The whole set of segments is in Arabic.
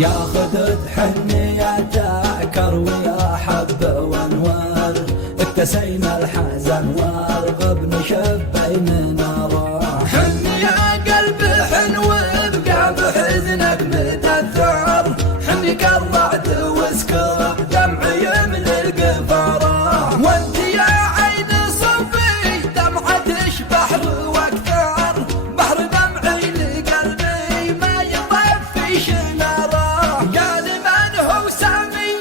ياخذ حنيات كروي حب وانوار، اكتسينا الحزن والغبن شبين نارا. حن يا قلب حن وابقى بحزنك متأثر، حني قرعت وسكب دمعي من القفارة، وانت يا عين صفي دمعتش بحر واكثر، بحر دمعي لقلبي ما يطفي شناره. قال من هو سامي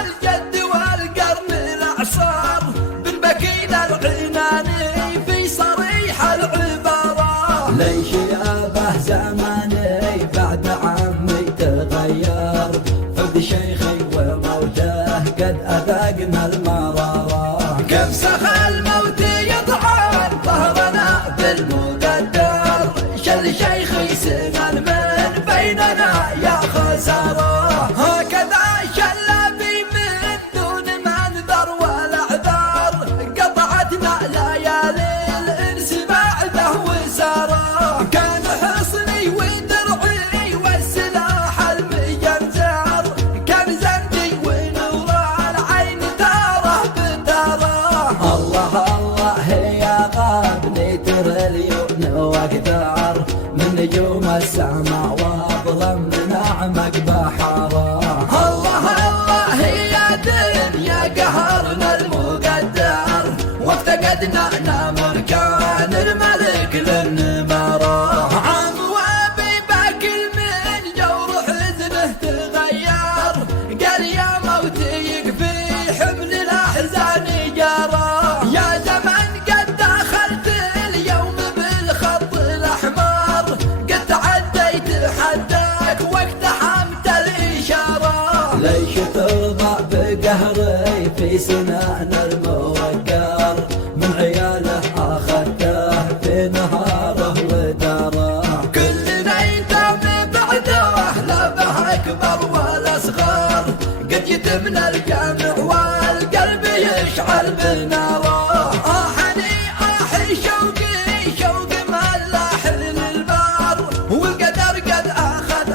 الجد والقرن الاعصار، بن بكيل العناني في صريح العباره. ليش يابه زماني بعد عمي تغير، فقد شيخي وموته قد أذقنا المرارة. كم سخى الموت يطعن ظهرنا بالمقدر، شل شيخي سنن من بيننا يا خسارة. هكذا شل بي من دون منذر ولا اعذار، قطعتنا ليالي الانس بعده وسارة. كان حصني ودرعي والسلاح المجنزر، كان زندي ونور العين تاره بتاره. الله الله يا غابني ترى اليون واكثر، من نجوم السماء واظلم من اعمق بحاره. الله الله يا دنيا قهرنا المقدر، وافتقدنا نمر كان الملك للنمره. عم وبيبك من جور حزنه تغير، قال يا موت يكفي حمل الاحزان جاره. يا زمن قد دخلت اليوم بالخط الاحمر، قد تعديت حدك واقتحمت الاشاره. ليش ترضى بقهري في سنان الموقر، من عياله اخذته في نهاره وداره. كلنا يتم بعده لا به اكبر ولا صغار، قد يتمنى الجامع والقلب يشعل بناره. احني احي شوقي شوق ملاح للبار، والقدر قد اخذ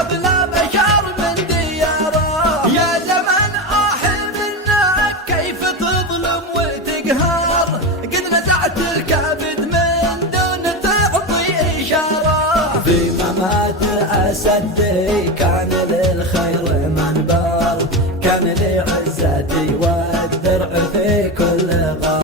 ابلى بشر من دياره. يا زمن احي منك كيف تظلم وتقهر، قد نزعت الكلام